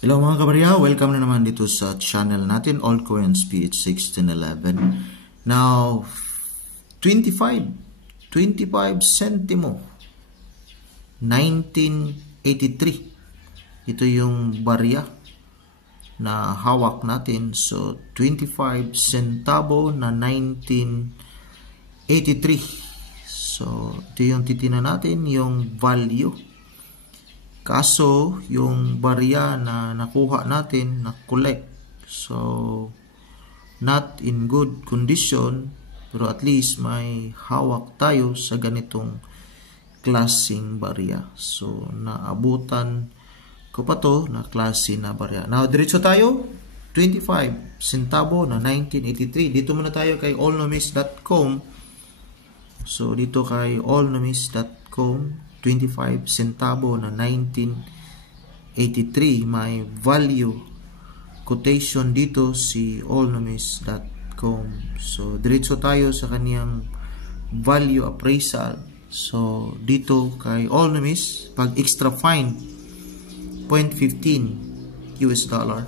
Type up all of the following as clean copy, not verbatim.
Hello mga kabarya, welcome na naman dito sa channel natin, Altcoins PH 1611. Now, 25 centimo, 1983. Ito yung barya na hawak natin. So, 25 centavo na 1983. So, ito yung titingnan natin, yung value. Kaso, yung barya na nakuha natin, na-collect. So, not in good condition, pero at least may hawak tayo sa ganitong klaseng barya. So, naabutan ko pa to na klase na barya. Now, diretso tayo. 25 centavo na 1983. Dito muna tayo kay allnomis.com. So, dito kay allnomis.com. 25 centavo na 1983. May value quotation dito si allnomis.com. So, diretso tayo sa kaniyang value appraisal. So, dito kay allnomis, pag extra fine, 0.15 US dollar.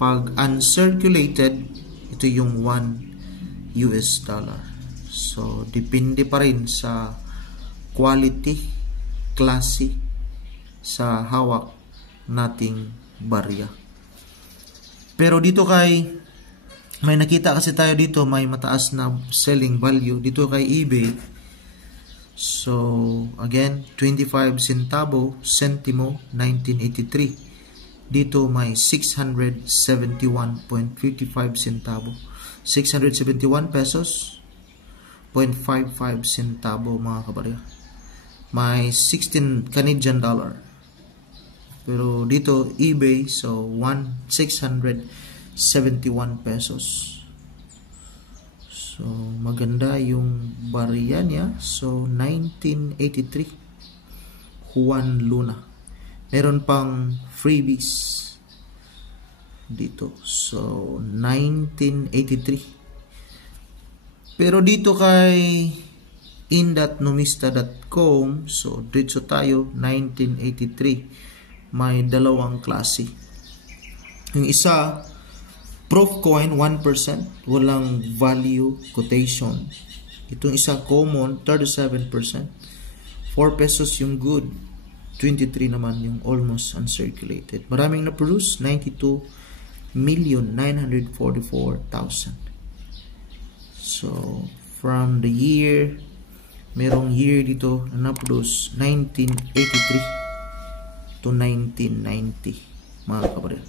Pag uncirculated, ito yung 1 US dollar. So, depende pa rin sa quality, klase sa hawak nating barya. Pero dito kay may nakita kasi tayo dito, may mataas na selling value dito kay eBay. So again, 25 centimo 1983. Dito may 671.55 centavo. 671 pesos 0.55 centavo mga kabarya. May 16 Canadian dollar. Pero dito eBay, so 671 pesos. So maganda yung barya niya. So 1983 Juan Luna. Meron pang freebies dito. So 1983. Pero dito kay in.nomista.com, so dito tayo 1983. May dalawang klase. Yung isa proof coin 1%, walang value quotation. Itong isa common 37%. 4 pesos yung good, 23 naman yung almost uncirculated. Maraming na-produce, 92,944,000. So from the year, merong year dito na na-produce 1983 to 1990 mga kabarya.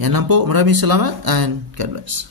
Yan lang po. Maraming salamat and God bless.